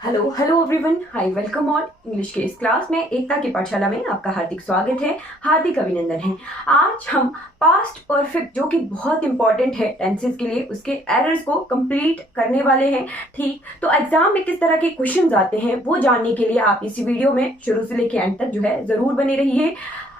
Hello hello everyone, हाय, welcome all. English के इस class में एकता की पाठशाला में आपका हार्दिक स्वागत है, हार्दिक अभिनंदन है। आज हम पास्ट परफेक्ट, जो कि बहुत इंपॉर्टेंट है टेंसेस के लिए, उसके एरर्स को कंप्लीट करने वाले हैं। ठीक, तो एग्जाम में किस तरह के क्वेश्चंस आते हैं वो जानने के लिए आप इसी वीडियो में शुरू से लेकर एंड तक जो है जरूर बने रहिए।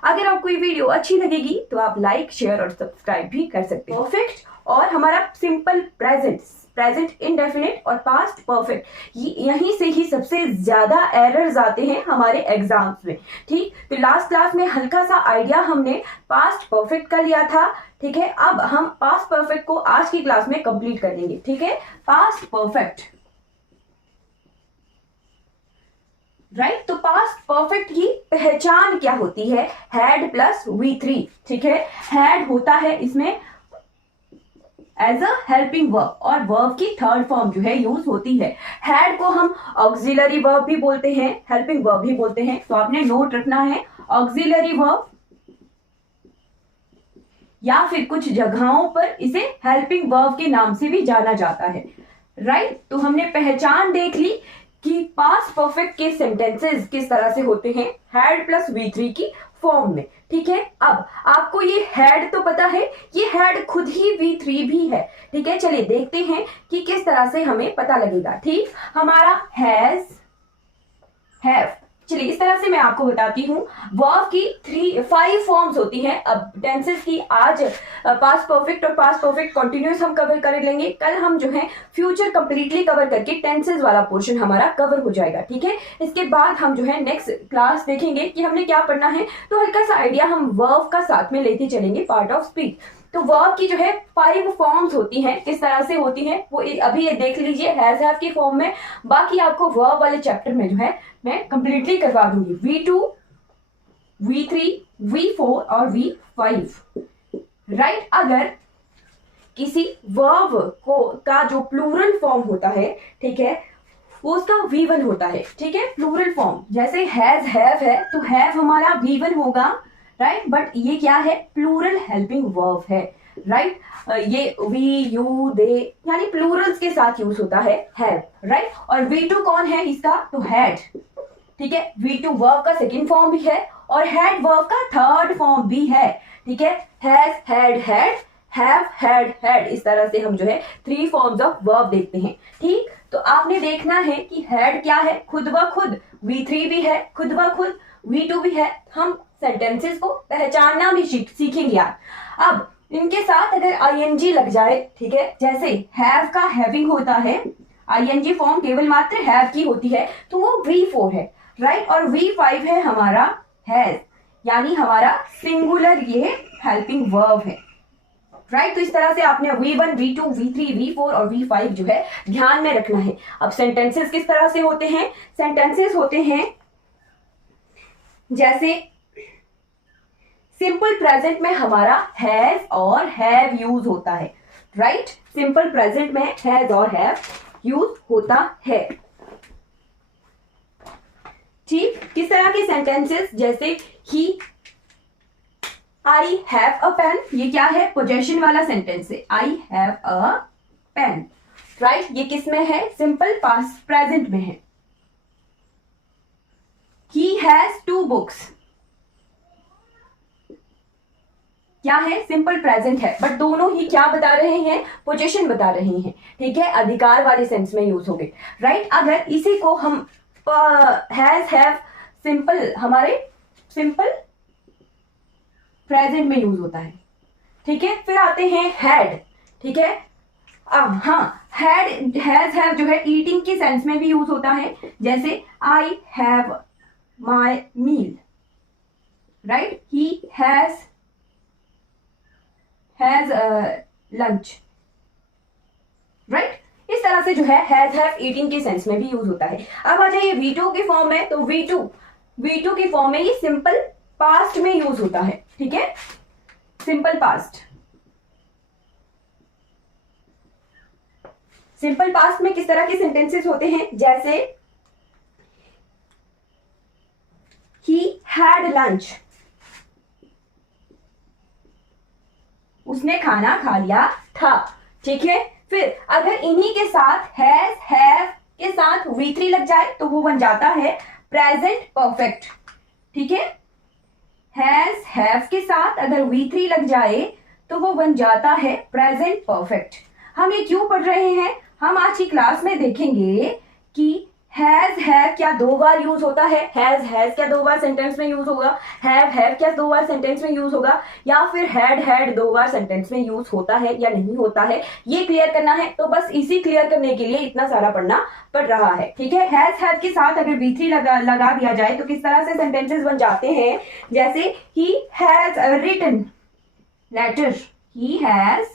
अगर आपको ये वीडियो अच्छी लगेगी तो आप लाइक, शेयर और सब्सक्राइब भी कर सकते हैं। परफेक्ट और हमारा सिंपल प्रेजेंट, प्रेजेंट इंडेफिनिट और पास्ट परफेक्ट, यहीं से ही सबसे ज्यादा एरर्स आते हैं हमारे एग्जाम्स में। ठीक, तो लास्ट क्लास में हल्का सा आइडिया हमने पास्ट परफेक्ट का लिया था। ठीक है, अब हम पास्ट परफेक्ट को आज की क्लास में कंप्लीट कर लेंगे। ठीक है, पास्ट परफेक्ट, राइट। तो पास्ट परफेक्ट की पहचान क्या होती है? Had plus V3। ठीक है, हैड होता है इसमें एज अ हेल्पिंग वर्ब और वर्ब की थर्ड फॉर्म जो है यूज होती है। हैड को हम ऑक्सिलरी वर्ब भी बोलते हैं, हेल्पिंग वर्ब भी बोलते हैं। तो आपने नोट रखना है, ऑक्सिलरी वर्ब या फिर कुछ जगहों पर इसे हेल्पिंग वर्ब के नाम से भी जाना जाता है, राइट। तो हमने पहचान देख ली कि पास्ट परफेक्ट के सेंटेंसेस किस तरह से होते हैं हैड प्लस V3 की फॉर्म में। ठीक है, अब आपको ये हैड तो पता है, ये हैड खुद ही V3 भी है। ठीक है, चलिए देखते हैं कि किस तरह से हमें पता लगेगा। ठीक, हमारा हैज, हैव, चलिए इस तरह से मैं आपको बताती हूँ। वर्ब की 5 फॉर्म्स होती हैं। अब टेंसेस की आज पास्ट परफेक्ट और पास्ट परफेक्ट कंटिन्यूस हम कवर कर लेंगे। कल हम जो है फ्यूचर कंप्लीटली कवर करके टेंसेस वाला पोर्शन हमारा कवर हो जाएगा। ठीक है, इसके बाद हम जो है नेक्स्ट क्लास देखेंगे कि हमने क्या पढ़ना है। तो हल्का सा आइडिया हम वर्ब का साथ में लेते चलेंगे, पार्ट ऑफ स्पीच। तो वर्ब की जो है 5 फॉर्म्स होती हैं, किस तरह से होती हैं वो अभी ये देख लीजिए हैज हैव की फॉर्म में। बाकी आपको वर्ब वाले चैप्टर में जो है मैं कंप्लीटली करवा दूंगी। V2, V3, V4 और V5, राइट। अगर किसी वर्ब को का जो प्लूरल फॉर्म होता है, ठीक है, वो उसका V1 होता है। ठीक है, प्लूरल फॉर्म जैसे हैज हैव है तो हैव हमारा V1 होगा, राइट। बट ये क्या है? प्लूरल हेल्पिंग वर्ब है, राइट। ये वी, यू, दे यानी प्लूरल्स के साथ यूज होता है हैव, राइट। और V2 कौन है इसका? तो हैड। ठीक है, V2 वर्ब का सेकंड फॉर्म भी है और हैड वर्ब का थर्ड फॉर्म भी है। ठीक है, has, had, had, have, had, had, इस तरह से हम जो है 3 फॉर्म्स ऑफ वर्ब देखते हैं। ठीक, तो आपने देखना है कि हैड क्या है? खुद ब खुद। V3 भी है खुद ब खुद, V2 भी है। हम सेंटेंसेस को पहचानना भी सीखेंगे यार। अब इनके साथ अगर ING लग जाए, ठीक है, जैसे हैव का हैविंग होता है, ING फॉर्म केवल मात्र हैव की होती है, तो वो V4 है, राइट। और V5 है हमारा हैज, यानी हमारा सिंगुलर ये हेल्पिंग वर्ब है, राइट। तो इस तरह से आपने V1, V2, V3, V4 और V5 जो है ध्यान में रखना है। अब सेंटेंसेस किस तरह से होते हैं? सेंटेंसेस होते हैं जैसे सिंपल प्रेजेंट में हमारा हैज और हैव यूज होता है, राइट। सिंपल प्रेजेंट में हैज और हैव यूज होता है। ठीक, किस तरह के सेंटेंसेस? जैसे ही, आई हैव अ पेन, ये क्या है? पोजेशन वाला सेंटेंस है। I have a pen, right. ये किस में है? सिंपल पास्ट प्रेजेंट में है। ही हैज 2 बुक्स, क्या है? सिंपल प्रेजेंट है, बट दोनों ही क्या बता रहे हैं? पोजीशन बता रहे हैं। ठीक है, अधिकार वाले सेंस में यूज हो गए, राइट। अगर इसी को हम हैज, हैव, सिंपल, हमारे सिंपल प्रेजेंट में यूज होता है। ठीक है, फिर आते हैं हैड। ठीक है, अब हाँ, हैड, हैज, हैव जो है ईटिंग की सेंस में भी यूज होता है। जैसे I have my meal, right. He has lunch, right. इस तरह से जो है हैज, हैव ईटिंग के सेंस में भी यूज होता है। अब आ जाइए V2 के फॉर्म में। तो V2 के फॉर्म में ये सिंपल पास्ट में यूज होता है। ठीक है, सिंपल पास्ट। सिंपल पास्ट में किस तरह के सेंटेंसेस होते हैं? जैसे ही हैड लंच, उसने खाना खा लिया था। ठीक है, फिर अगर इन्हीं के साथ हैज, हैव, के साथ V3 लग जाए तो वो बन जाता है प्रेजेंट परफेक्ट। ठीक है, हैज हैव के साथ अगर V3 लग जाए तो वो बन जाता है प्रेजेंट परफेक्ट। हम ये क्यों पढ़ रहे हैं, हम आज की क्लास में देखेंगे कि हैज हैव क्या दो बार यूज होता है, हैज क्या दो बार सेंटेंस में यूज होगा, हैव क्या दो बार सेंटेंस में यूज होगा, या फिर हैड दो बार सेंटेंस में यूज होता है या नहीं होता है, ये क्लियर करना है। तो बस इसी क्लियर करने के लिए इतना सारा पढ़ना पड़ रहा है। ठीक है, हैज हैव के साथ अगर V3 लगा दिया जाए तो किस तरह से सेंटेंसेस बन जाते हैं, जैसे he has written letter, he has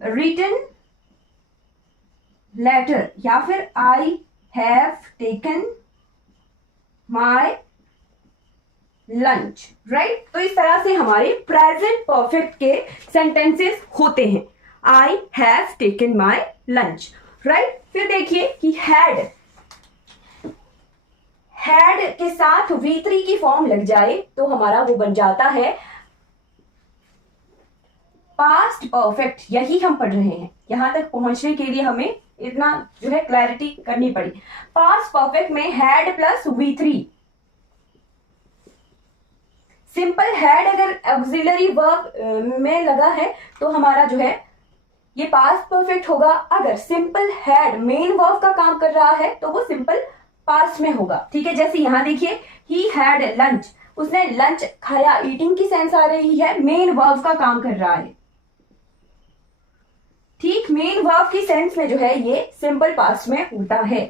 written letter, या फिर I have taken my lunch. Right, तो इस तरह से हमारे प्रेजेंट परफेक्ट के सेंटेंसेस होते हैं, आई have taken my lunch. Right, फिर देखिए कि हैड के साथ V3 की फॉर्म लग जाए तो हमारा वो बन जाता है पास्ट परफेक्ट। यही हम पढ़ रहे हैं, यहां तक पहुंचने के लिए हमें इतना जो है क्लैरिटी करनी पड़ी। पास्ट परफेक्ट में had plus V3, simple had अगर ऑक्सिलरी वर्ब में लगा है तो हमारा जो है ये पास्ट परफेक्ट होगा। अगर सिंपल हैड मेन वर्ब का काम कर रहा है तो वो सिंपल पास्ट में होगा। ठीक है, जैसे यहां देखिए ही हैड लंच, उसने लंच खाया, ईटिंग की सेंस आ रही है, मेन वर्ब का काम कर रहा है। ठीक, मेन वर्ब की सेंस में जो है ये सिंपल पास्ट में होता है।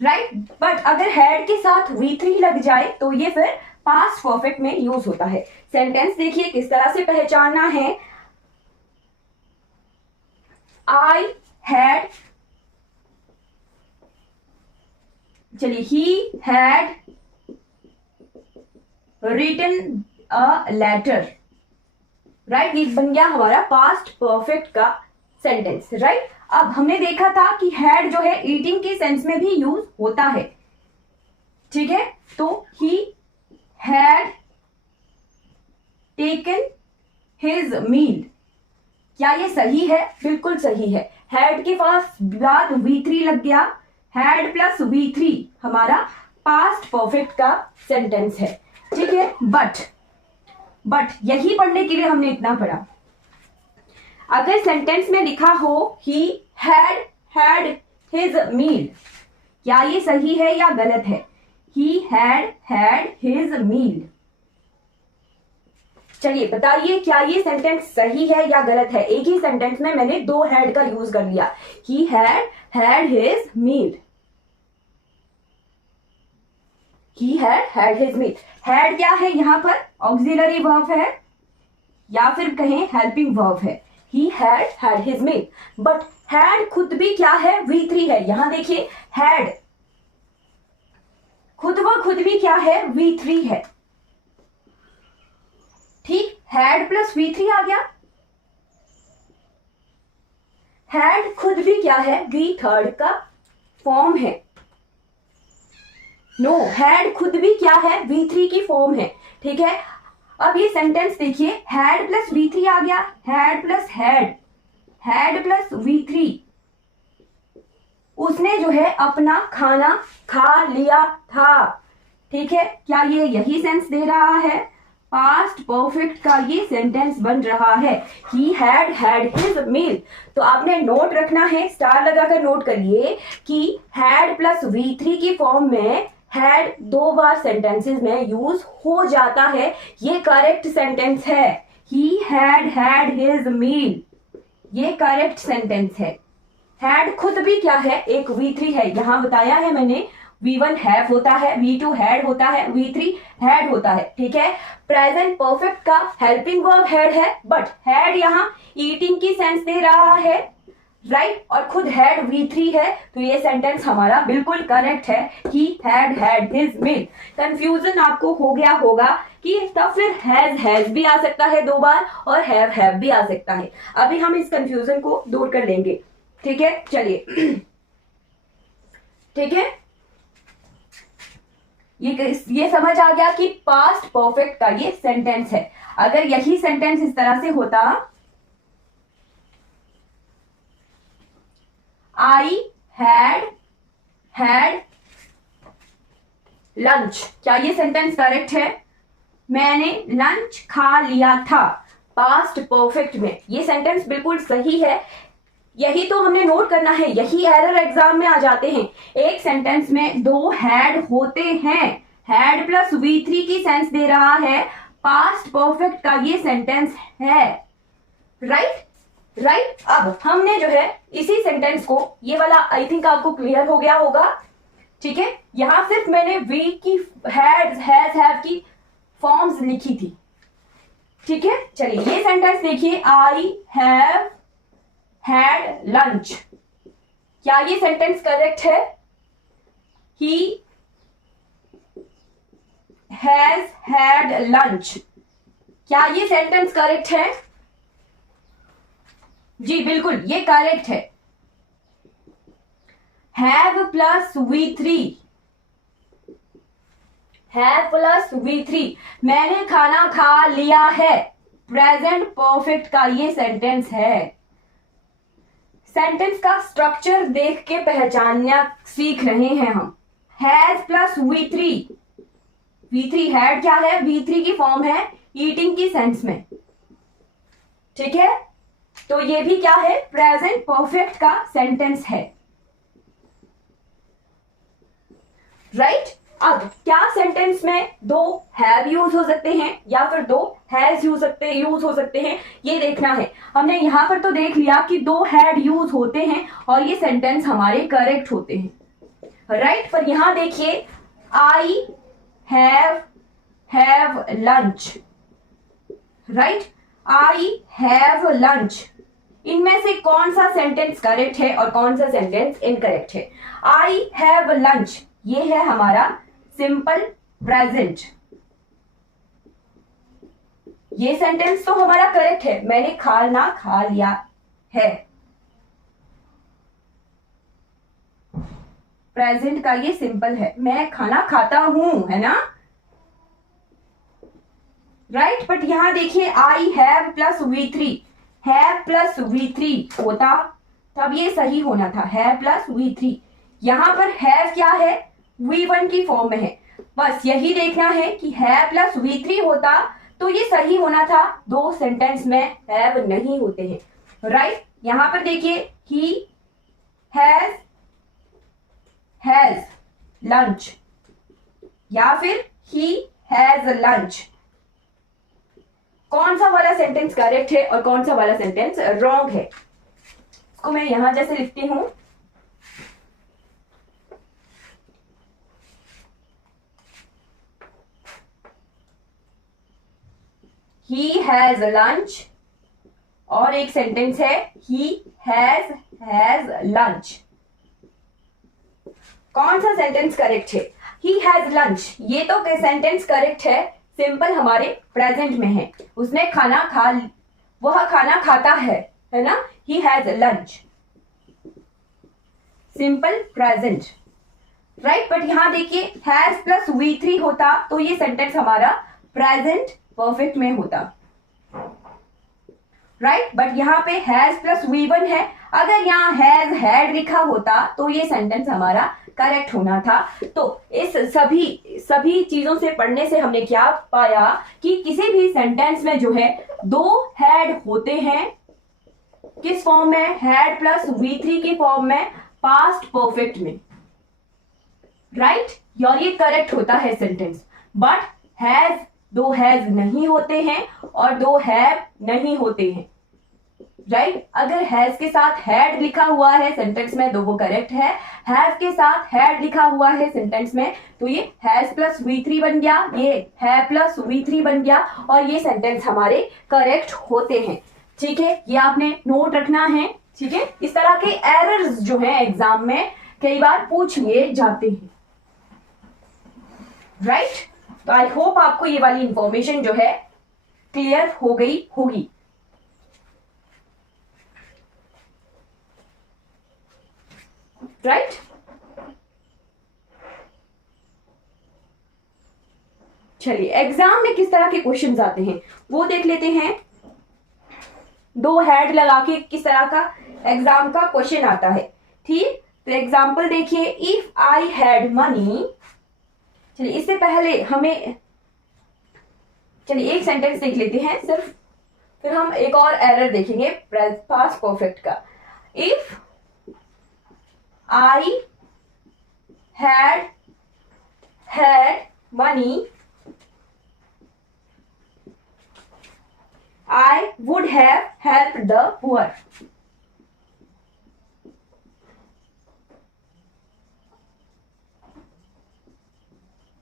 राइट, बट अगर हैड के साथ V3 लग जाए तो ये फिर पास्ट परफेक्ट में यूज होता है। सेंटेंस देखिए किस तरह से पहचानना है, आई हैड, चलिए he had written a letter. Right, ये बन गया हमारा पास्ट परफेक्ट का सेंटेंस। राइट, अब हमने देखा था कि हैड जो है ईटिंग के सेंस में भी यूज होता है। ठीक है, तो he had taken his meal, क्या ये सही है? बिल्कुल सही है। हैड के पास बाद V3 लग गया, हैड प्लस V3 हमारा पास्ट परफेक्ट का सेंटेंस है। ठीक है, बट यही पढ़ने के लिए हमने इतना पढ़ा। अगर सेंटेंस में लिखा हो ही हैड हिज मील, क्या ये सही है या गलत है? ही हैड हिज मील, चलिए बताइए क्या ये सेंटेंस सही है या गलत है? एक ही सेंटेंस में मैंने दो हैड का यूज कर लिया, he had his meal, he had his meal. Had क्या है यहां पर? ऑक्सिलरी वर्ब है या फिर कहें हेल्पिंग वर्ब है। He had his meal, but had खुद भी क्या है? V3 है। यहां देखिए हैड खुद भी क्या है? V3 है। ठीक, हैड प्लस V3 आ गया। हैड खुद भी क्या है? V3 का फॉर्म है। नो, हैड खुद भी क्या है? V3 की फॉर्म है। ठीक है, अब ये सेंटेंस देखिए, हैड प्लस V3 आ गया, had plus had plus V3, उसने जो है अपना खाना खा लिया था। ठीक है, क्या ये यही सेंस दे रहा है? पास्ट परफेक्ट का ये सेंटेंस बन रहा है, ही हैड हिज मील। तो आपने नोट रखना है, स्टार लगाकर नोट करिए कि हैड प्लस V3 की फॉर्म में हैड दो बार सेंटेंसेस में यूज हो जाता है। ये करेक्ट सेंटेंस है, ही हैड हिज मील, ये करेक्ट सेंटेंस है। हैड खुद भी क्या है? एक V3 है। यहां बताया है मैंने, V1 हैव होता है, V2 हैड होता है, V3 हैड होता है। ठीक है, प्रेजेंट परफेक्ट का हेल्पिंग वर्ब हैड है, बट हैड यहां ईटिंग की सेंस दे रहा है। राइट, और खुद हैड V3 है, तो ये सेंटेंस हमारा बिल्कुल करेक्ट है, he had his meal. Confusion आपको हो गया होगा कि तब फिर हैज भी आ सकता है दो बार और हैव भी आ सकता है। अभी हम इस कंफ्यूजन को दूर कर लेंगे। ठीक है, चलिए ठीक है, ये समझ आ गया कि पास्ट परफेक्ट का ये सेंटेंस है। अगर यही सेंटेंस इस तरह से होता आई हैड लंच। क्या ये सेंटेंस करेक्ट है? मैंने लंच खा लिया था, पास्ट परफेक्ट में। ये सेंटेंस बिल्कुल सही है। यही तो हमने नोट करना है, यही एरर एग्जाम में आ जाते हैं। एक सेंटेंस में दो हैड होते हैं, हैड प्लस V3 की सेंस दे रहा है, पास्ट परफेक्ट का ये सेंटेंस है। राइट। अब हमने जो है इसी सेंटेंस को, ये वाला आई थिंक आपको क्लियर हो गया होगा, ठीक है। यहां सिर्फ मैंने वी की हैड हैव की फॉर्म्स लिखी थी, ठीक है। चलिए ये सेंटेंस देखिए, आई हैव हैड लंच। क्या ये सेंटेंस करेक्ट है? He has had lunch. क्या ये सेंटेंस करेक्ट है? जी बिल्कुल, ये करेक्ट है। Have plus V3, have plus V3, मैंने खाना खा लिया है, प्रेजेंट परफेक्ट का ये सेंटेंस है। सेंटेंस का स्ट्रक्चर देख के पहचानना सीख रहे हैं हम। Has plus V3, V3 had क्या है? V3 की फॉर्म है ईटिंग की सेंस में, ठीक है। तो ये भी क्या है? प्रेजेंट परफेक्ट का सेंटेंस है। राइट। अब क्या सेंटेंस में दो हैव यूज हो सकते हैं या फिर दो हैज यूज हो सकते हैं, ये देखना है। हमने यहां पर तो देख लिया कि दो हैड यूज होते हैं और ये सेंटेंस हमारे करेक्ट होते हैं। राइट। पर यहां देखिए, I have lunch. Right, I have lunch. इनमें से कौन सा सेंटेंस करेक्ट है और कौन सा सेंटेंस इनकरेक्ट है? आई हैव लंच, ये है हमारा सिंपल प्रेजेंट। ये सेंटेंस तो हमारा करेक्ट है, मैंने खाना खा लिया है। प्रेजेंट का ये सिंपल है, मैं खाना खाता हूं, है ना। राइट। बट यहां देखिए, I have plus V3, have plus V3 होता तब ये सही होना था, हैव प्लस V3। यहां पर हैव क्या है? V1 की फॉर्म में है। बस यही देखना है कि हैव प्लस V3 होता तो ये सही होना था। दो सेंटेंस में हैव नहीं होते हैं। राइट। यहां पर देखिए, ही हैज लंच या फिर ही हैज लंच। कौन सा वाला सेंटेंस करेक्ट है और कौन सा वाला सेंटेंस रॉन्ग है? इसको मैं यहां जैसे लिखती हूं, ही हैज लंच, और एक सेंटेंस है ही हैज लंच। कौन सा सेंटेंस करेक्ट है? ही हैज लंच, ये तो सेंटेंस करेक्ट है, सिंपल हमारे प्रेजेंट में है। उसने खाना खा, वह खाना खाता है ना। ही has lunch, simple present. Right. But यहां देखिए, हैज प्लस V3 होता तो ये सेंटेंस हमारा प्रेजेंट परफेक्ट में होता। राइट। बट यहां पे हैज प्लस V1 है, अगर यहां हैज हैड लिखा होता तो ये सेंटेंस हमारा करेक्ट होना था। तो इस सभी चीजों से पढ़ने से हमने क्या पाया कि किसी भी सेंटेंस में जो है दो हैड होते हैं, किस फॉर्म में? हैड प्लस V3 की फॉर्म में, पास्ट परफेक्ट में। राइट। और ये करेक्ट होता है सेंटेंस। बट हैज, दो हैज नहीं होते हैं और दो हैव नहीं होते हैं। राइट। अगर हैज के साथ हैड लिखा हुआ है सेंटेंस में तो वो करेक्ट है, हैव के साथ हैड लिखा हुआ है सेंटेंस में तो ये हैज प्लस V3 बन गया, ये हैव प्लस V3 बन गया और ये सेंटेंस हमारे करेक्ट होते हैं। ठीक है, ये आपने नोट रखना है। ठीक है, इस तरह के एरर्स जो है एग्जाम में कई बार पूछ लिए जाते हैं। राइट। तो आई होप आपको ये वाली इंफॉर्मेशन जो है क्लियर हो गई होगी। राइट। चलिए, एग्जाम में किस तरह के क्वेश्चंस आते हैं वो देख लेते हैं। दो हेड लगा के किस तरह का एग्जाम का क्वेश्चन आता है। ठीक, तो एग्जाम्पल देखिए, इफ आई हैड मनी। चलिए इससे पहले हमें, चलिए एक सेंटेंस देख लेते हैं सिर्फ, फिर हम एक और एरर देखेंगे पास्ट परफेक्ट का। If I had money I would have helped the poor.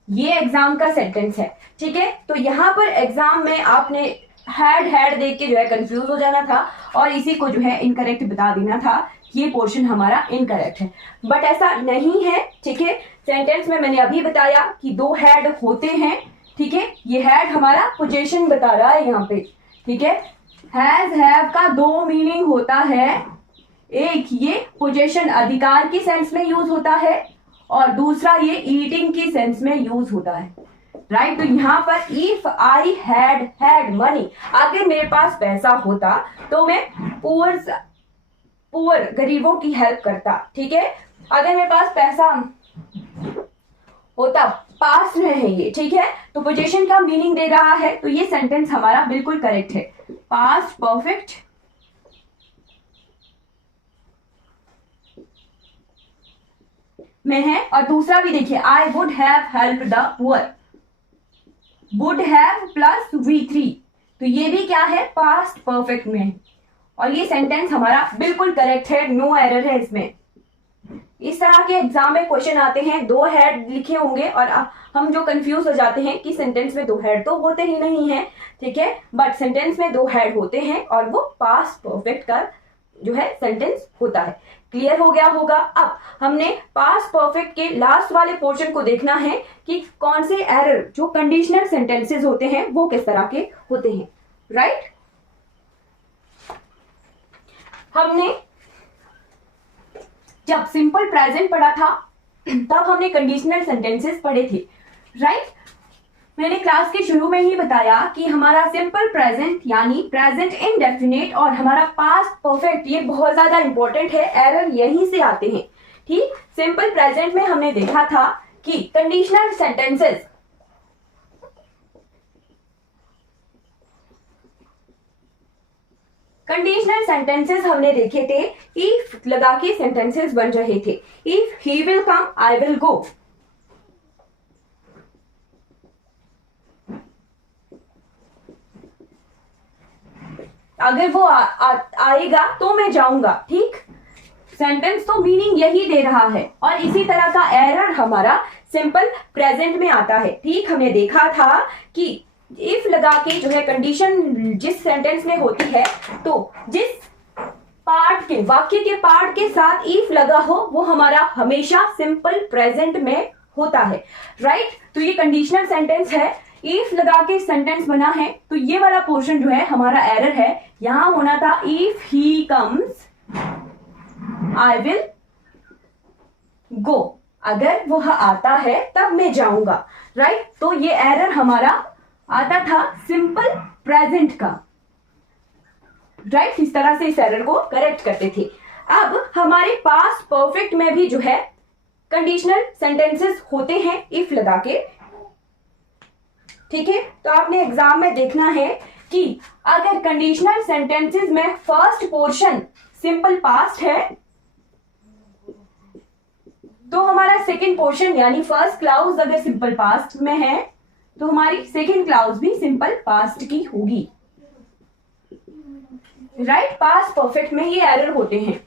ये एग्जाम का सेंटेंस है, ठीक है। तो यहां पर एग्जाम में आपने हैड देख के जो है कंफ्यूज हो जाना था और इसी को जो है इनकरेक्ट बता देना था, ये पोर्शन हमारा इनकरेक्ट है, बट ऐसा नहीं है, ठीक है। सेंटेंस में मैंने अभी बताया कि दो हैड होते हैं, ठीक है। ये हैड हमारा पोजीशन बता रहा है यहाँ पे, ठीक है। हैज हैव का दो मीनिंग होता है, एक ये पोजीशन अधिकार की सेंस में यूज होता है और दूसरा ये ईटिंग की सेंस में यूज होता है, राइट। तो यहाँ पर इफ आई हैड मनी, अगर मेरे पास पैसा होता तो मैं पुअर गरीबों की हेल्प करता, ठीक है। अगर मेरे पास पैसा होता, पास में है ये, ठीक है, तो पोजीशन का मीनिंग दे रहा है, तो ये सेंटेंस हमारा बिल्कुल करेक्ट है, पास्ट परफेक्ट में है। और दूसरा भी देखिए, आई would have help the poor, would have plus V3, तो ये भी क्या है, पास्ट परफेक्ट में है और ये सेंटेंस हमारा बिल्कुल करेक्ट है, नो एरर है इसमें। इस तरह के एग्जाम में क्वेश्चन आते हैं, दो हेड लिखे होंगे और हम जो कंफ्यूज हो जाते हैं कि सेंटेंस में दो हेड तो होते ही नहीं है, ठीक है, बट सेंटेंस में दो हेड होते हैं और वो पास्ट परफेक्ट का जो है सेंटेंस होता है। क्लियर हो गया होगा। अब हमने पास्ट परफेक्ट के लास्ट वाले पोर्शन को देखना है कि कौन से एरर जो कंडीशनल सेंटेंसेस होते हैं वो किस तरह के होते हैं, राइट। हमने जब सिंपल प्रेजेंट पढ़ा था तब हमने कंडीशनल सेंटेंसेस पढ़े थे, राइट। मैंने क्लास के शुरू में ही बताया कि हमारा सिंपल प्रेजेंट यानी प्रेजेंट इंडेफिनिट और हमारा पास्ट परफेक्ट ये बहुत ज्यादा इंपॉर्टेंट है, एरर यहीं से आते हैं, ठीक। सिंपल प्रेजेंट में हमने देखा था कि कंडीशनल सेंटेंसेस हमने देखे थे, इफ लगा के सेंटेंसेस बन रहे थे। If he will come I will go, अगर वो आएगा तो मैं जाऊंगा, ठीक। सेंटेंस तो मीनिंग यही दे रहा है और इसी तरह का एरर हमारा सिंपल प्रेजेंट में आता है, ठीक। हमने देखा था कि इफ लगा के जो है कंडीशन जिस सेंटेंस में होती है, तो जिस पार्ट के वाक्य के पार्ट के साथ इफ लगा हो वो हमारा हमेशा सिंपल प्रेजेंट में होता है, राइट। तो ये कंडीशनल सेंटेंस है, इफ लगा के सेंटेंस बना है, तो ये वाला पोर्शन जो है हमारा एरर है। यहां होना था if he comes I will go, अगर वह आता है तब मैं जाऊंगा, राइट। तो ये एरर हमारा आता था सिंपल प्रेजेंट का, राइट। इस तरह से इस एरर को करेक्ट करते थे। अब हमारे पास परफेक्ट में भी जो है कंडीशनल सेंटेंसेस होते हैं इफ लगा के, ठीक है। तो आपने एग्जाम में देखना है कि अगर कंडीशनल सेंटेंसेस में फर्स्ट पोर्शन सिंपल पास्ट है तो हमारा सेकंड पोर्शन यानी फर्स्ट क्लाउज अगर सिंपल पास्ट में है तो हमारी सेकंड क्लाउज भी सिंपल पास्ट की होगी, राइट। पास्ट परफेक्ट में ये एरर होते हैं,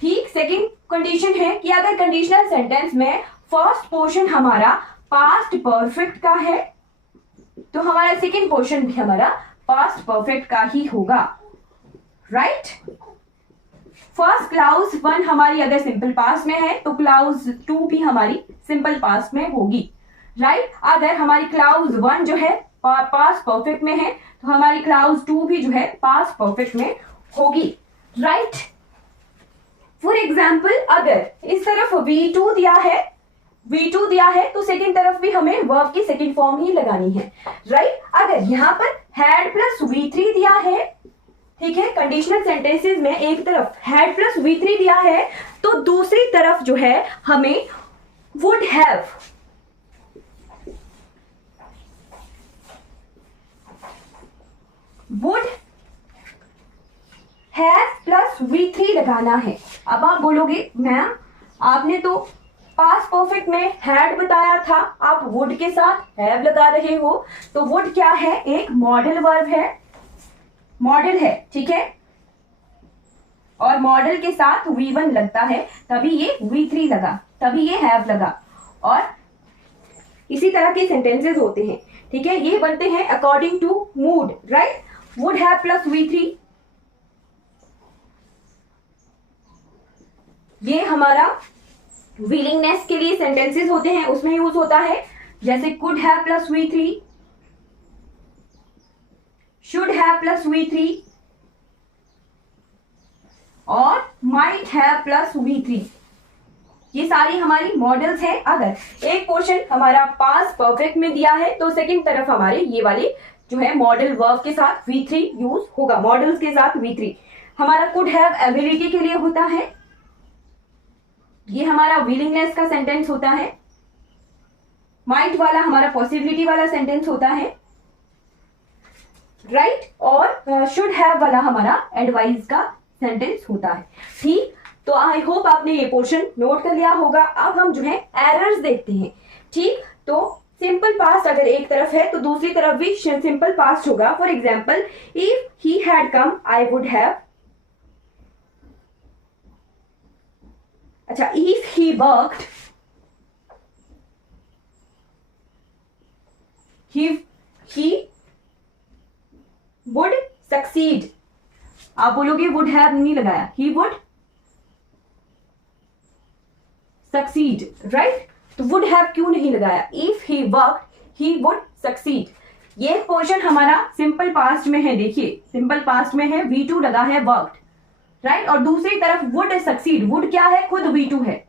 ठीक। सेकंड कंडीशन है कि अगर कंडीशनल सेंटेंस में फर्स्ट पोर्शन हमारा पास्ट परफेक्ट का है तो हमारा सेकंड पोर्शन भी हमारा पास्ट परफेक्ट का ही होगा, राइट। फर्स्ट क्लाउज 1 हमारी अगर सिंपल पास्ट में है तो क्लाउज 2 भी हमारी सिंपल पास्ट में होगी, राइट। अगर हमारी क्लाउज 1 जो है पास्ट परफेक्ट में है तो हमारी क्लाउज 2 भी जो है पास्ट परफेक्ट में होगी, राइट। फॉर एग्जाम्पल अगर इस तरफ V2 दिया है तो सेकंड तरफ भी हमें वर्ब की सेकंड फॉर्म ही लगानी है, राइट। अगर यहां पर हैड प्लस V3 दिया है ठीक है, कंडीशनल सेंटेंसेस में एक तरफ हैड प्लस V3 दिया है तो दूसरी तरफ जो है हमें वुड हैव प्लस V3 लगाना है। अब आप बोलोगे मैम आपने तो पास्ट परफेक्ट में हैड बताया था, आप वुड के साथ हैव लगा रहे हो। तो वुड क्या है, एक मॉडल वर्ब है, मॉडल है, ठीक है, और मॉडल के साथ V1 लगता है तभी ये V3 लगा, तभी ये हैव लगा। और इसी तरह के सेंटेंसेस होते हैं, ठीक है, ये बनते हैं according to mood, right. Would have plus V3, ये हमारा विलिंगनेस के लिए सेंटेंसेस होते हैं, उसमें यूज होता है, जैसे could have plus V3, should have plus V3 और माइट हैव प्लस V3। ये सारी हमारी मॉडल्स हैं। अगर एक पोर्शन हमारा पास्ट परफेक्ट में दिया है तो सेकंड तरफ हमारे ये वाले जो है मॉडल वर्ब के साथ V3 यूज होगा, मॉडल्स के साथ V3। हमारा कुड हैव एबिलिटी के लिए होता है, ये हमारा विलिंगनेस का सेंटेंस होता है। माइट वाला हमारा पॉसिबिलिटी वाला सेंटेंस होता है, राइट। और शुड हैव वाला हमारा एडवाइस का सेंटेंस होता है, ठीक। तो आई होप आपने ये पोर्शन नोट कर लिया होगा। अब हम जो है एरर्स देखते हैं, ठीक। तो सिंपल पास्ट अगर एक तरफ है तो दूसरी तरफ भी सिंपल पास्ट होगा। For example if he had come I would have, अच्छा if he worked he would succeed। आप बोलोगे वुड हैव नहीं लगाया, he would succeed, राइट। तो वुड हैव क्यों नहीं लगाया, if he worked he would succeed। ये पोर्शन हमारा सिंपल पास्ट में है, देखिए सिंपल पास्ट में है, V2 लगा है वर्कड, राइट। और दूसरी तरफ वुड सक्सीड, वुड क्या है, खुद V2 है,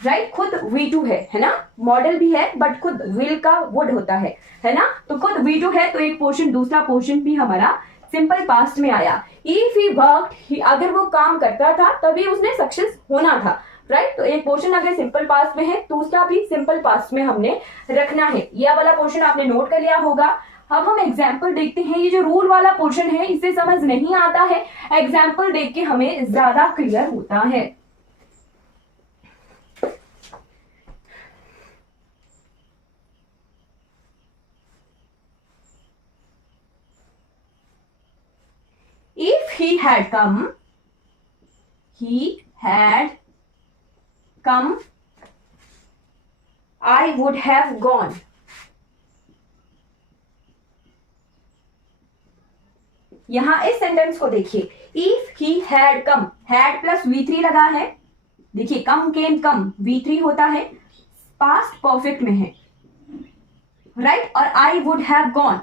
राइट, खुद V2 है ना, मॉडल भी है बट खुद विल का वुड होता है ना। तो खुद V2 है तो एक पोर्शन, दूसरा पोर्शन भी हमारा सिंपल पास्ट में आया। इफ ही वर्कड, अगर वो काम करता था तभी उसने सक्सेस होना था, राइट। तो एक पोर्शन अगर सिंपल पास्ट में है, दूसरा भी सिंपल पास्ट में हमने रखना है। यह वाला पोर्शन आपने नोट कर लिया होगा। अब हम एग्जाम्पल देखते हैं। ये जो रूल वाला पोर्शन है इसे समझ नहीं आता है, एग्जाम्पल देख के हमें ज्यादा क्लियर होता है। If he had come, I would have gone। यहां इस सेंटेंस को देखिए, if he had come, had plus V3 लगा है, देखिए कम केम कम V3 होता है, पास्ट परफेक्ट में है, राइट। और आई would have gone,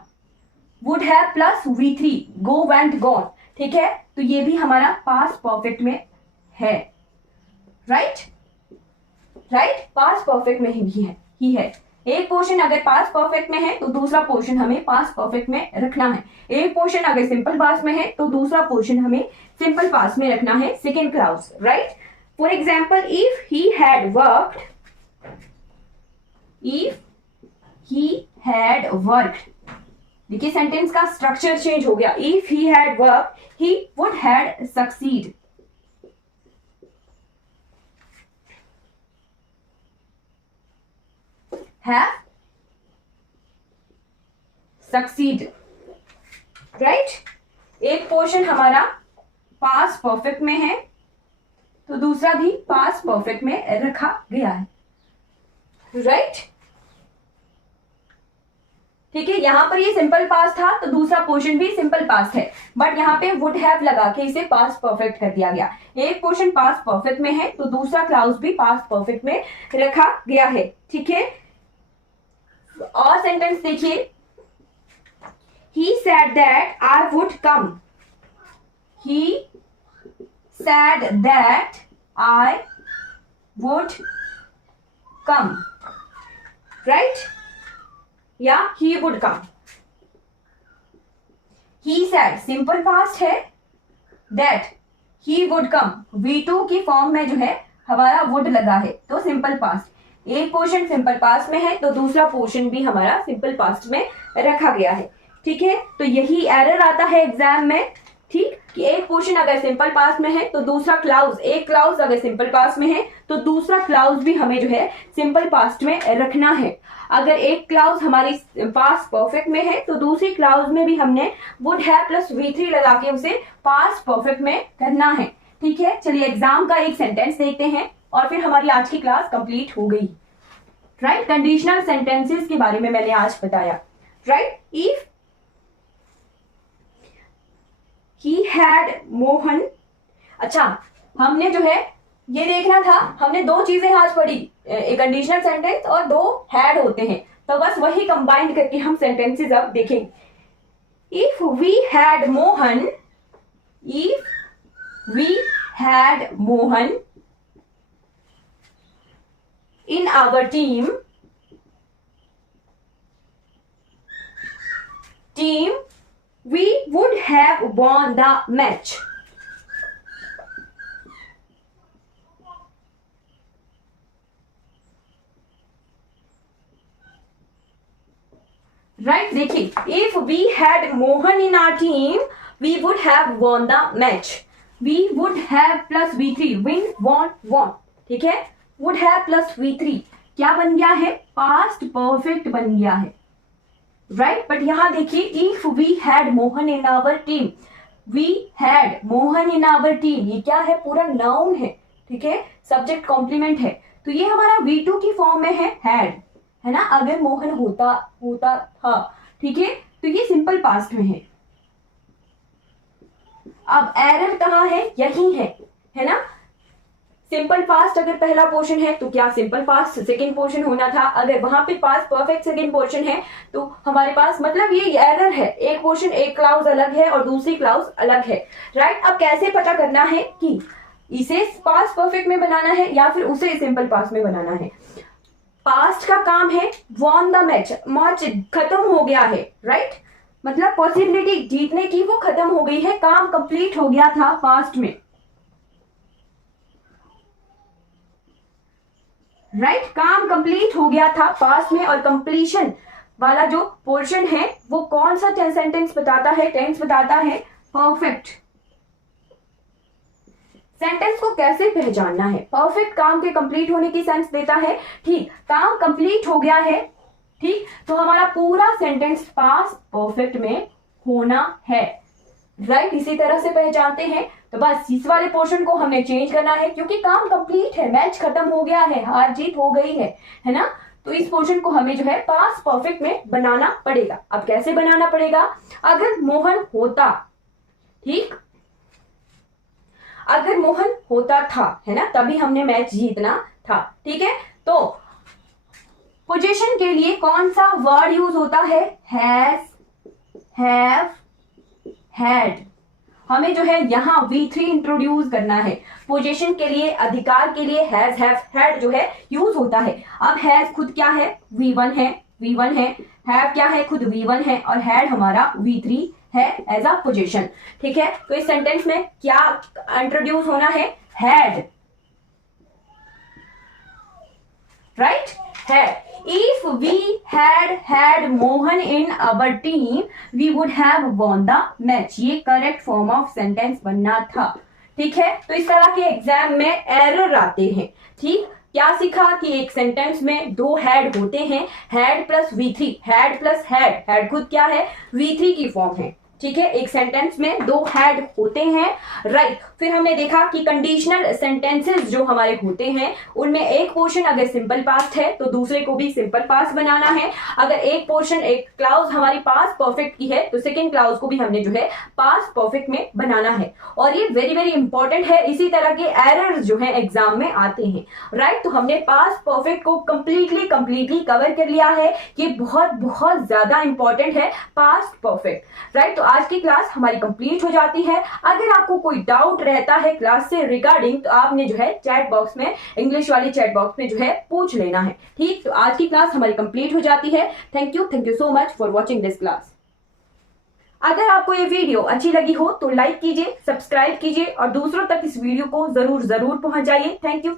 would have plus V3, go went gone, ठीक है। तो ये भी हमारा पास्ट परफेक्ट में है, राइट, पास्ट परफेक्ट में ही है। एक पोर्शन अगर पास्ट परफेक्ट में है तो दूसरा पोर्शन हमें पास्ट परफेक्ट में रखना है। एक पोर्शन अगर सिंपल पास्ट में है तो दूसरा पोर्शन हमें सिंपल पास्ट में रखना है, second clause, right. For example if he had worked, देखिए सेंटेंस का स्ट्रक्चर चेंज हो गया। If he had work, he would had succeed. Have succeed, right. एक पोर्शन हमारा पास्ट परफेक्ट में है तो दूसरा भी पास्ट परफेक्ट में रखा गया है, राइट। ठीक है, यहां पर ये सिंपल पास्ट था तो दूसरा पोर्शन भी सिंपल पास्ट है, बट यहाँ पे वुड हैव लगा के इसे पास्ट परफेक्ट कर दिया गया। एक पोर्शन पास्ट परफेक्ट में है तो दूसरा क्लाउज भी पास्ट परफेक्ट में रखा गया है, ठीक है। और सेंटेंस देखिए, he said that I would come, he said that I would come, right, या he would come। he said simple past है that he would come, V2 की फॉर्म में जो है हमारा वुड लगा है तो सिंपल पास्ट। एक पोर्शन सिंपल पास्ट में है तो दूसरा पोर्शन भी हमारा सिंपल पास्ट में रखा गया है। ठीक है, तो यही एरर आता है एग्जाम में, ठीक, कि एक पोर्शन अगर सिंपल पास्ट में है तो दूसरा क्लाउज, एक क्लाउज अगर सिंपल पास्ट में है तो दूसरा क्लाउज भी हमें जो है सिंपल पास्ट में रखना है। अगर एक क्लाउज हमारी पास्ट परफेक्ट में है तो दूसरी क्लाउज में भी हमने वुड हैव प्लस V3 लगा के उसे पास्ट परफेक्ट में करना है। ठीक है, चलिए एग्जाम का एक सेंटेंस देखते हैं और फिर हमारी आज की क्लास कंप्लीट हो गई। राइट, कंडीशनल सेंटेंसेस के बारे में मैंने आज बताया। Right, if he had Mohan, अच्छा हमने जो है ये देखना था, हमने दो चीजें आज पढ़ी, एक कंडीशनल सेंटेंस और दो हैड होते हैं, तो बस वही कंबाइंड करके हम सेंटेंसेस अब देखेंगे। If we had Mohan, if we had Mohan in our team, we would have won the match. Right, देखिए, if we had Mohan in our team, we would have won the match. We would have plus V3, win, won. ठीक है, would have plus V3 क्या बन गया है, past perfect बन गया है। राइट, बट यहां देखिए, if we had Mohan in our team, we had Mohan in our team, ये क्या है, पूरा नाउन है। ठीक है, सब्जेक्ट कॉम्प्लीमेंट है, तो ये हमारा V2 की फॉर्म में है हैड, है ना, अगर मोहन होता था। ठीक है, तो ये सिंपल पास्ट में है। अब एरर कहाँ है, यही है ना। सिंपल पास्ट अगर पहला पोर्शन है तो क्या सिंपल पास्ट सेकंड पोर्शन होना था, अगर वहां पे पास्ट परफेक्ट सेकंड पोर्शन है तो हमारे पास, मतलब ये एरर है, एक पोर्शन एक क्लाउज अलग है और दूसरी क्लाउज अलग है। राइट, अब कैसे पता करना है कि इसे पास्ट परफेक्ट में बनाना है या फिर उसे सिंपल पास्ट में बनाना है। पास्ट का काम है वॉन द मैच, मैच खत्म हो गया है। राइट, मतलब पॉसिबिलिटी जीतने की वो खत्म हो गई है, काम कंप्लीट हो गया था पास्ट में। राइट, काम कंप्लीट हो गया था पास्ट में, और कंप्लीशन वाला जो पोर्शन है वो कौन सा सेंटेंस बताता है, टेंस बताता है परफेक्ट। सेंटेंस को कैसे पहचानना है, परफेक्ट काम के कंप्लीट होने की सेंस देता है। ठीक, काम कंप्लीट हो गया है, ठीक, तो हमारा पूरा सेंटेंस पास्ट परफेक्ट में होना है। राइट, इसी तरह से पहचानते हैं। तो बस इस वाले पोर्शन को हमें चेंज करना है क्योंकि काम कंप्लीट है, मैच खत्म हो गया है, हार जीत हो गई है ना। तो इस पोर्शन को हमें जो है पास्ट परफेक्ट में बनाना पड़ेगा। अब कैसे बनाना पड़ेगा, अगर मोहन होता, ठीक, अगर मोहन होता था, है ना, तभी हमने मैच जीतना था। ठीक है, तो पोजीशन के लिए कौन सा वर्ड यूज होता है, हैज, हैव, हैड। हमें जो है यहाँ V3 इंट्रोड्यूस करना है। पोजीशन के लिए, अधिकार के लिए हैज, हैव, हैड जो है यूज होता है। अब हैज खुद क्या है, V1 है, V1 है, हैव क्या है, खुद V1 है, और हैड हमारा V3 है एज अ पोजीशन। ठीक है, तो इस सेंटेंस में क्या इंट्रोड्यूस होना है, had. Right, had. If we had Mohan in our team, we would have won the match. ये करेक्ट फॉर्म ऑफ सेंटेंस बनना था। ठीक है, तो इस तरह के एग्जाम में एरर आते हैं। ठीक, क्या सीखा कि एक सेंटेंस में दो हैड होते हैं, had plus V3, had plus had, had खुद क्या है, V3 की फॉर्म है। ठीक है, एक सेंटेंस में दो हैड होते हैं। राइट, फिर हमने देखा कि कंडीशनल सेंटेंसेस जो हमारे होते हैं उनमें एक पोर्शन अगर सिंपल पास्ट है तो दूसरे को भी सिंपल पास्ट बनाना है। अगर एक पोर्शन, एक क्लाउज हमारी पास्ट परफेक्ट की है तो सेकेंड क्लाउज को भी हमने जो है पास्ट परफेक्ट में बनाना है। और ये वेरी वेरी इंपॉर्टेंट है, इसी तरह के एरर्स जो है एग्जाम में आते हैं। राइट, तो हमने पास्ट परफेक्ट को कंप्लीटली कवर कर लिया है। ये बहुत बहुत ज्यादा इंपॉर्टेंट है पास्ट परफेक्ट। राइट, तो आज की क्लास हमारी कंप्लीट हो जाती है। अगर आपको कोई डाउट रहता है क्लास से रिगार्डिंग तो आपने जो है चैट बॉक्स में, इंग्लिश वाली चैट बॉक्स में जो है पूछ लेना है। ठीक, तो आज की क्लास हमारी कंप्लीट हो जाती है। Thank you so much for watching this class. अगर आपको ये वीडियो अच्छी लगी हो तो लाइक कीजिए, सब्सक्राइब कीजिए और दूसरों तक इस वीडियो को जरूर पहुंचाइए। Thank you.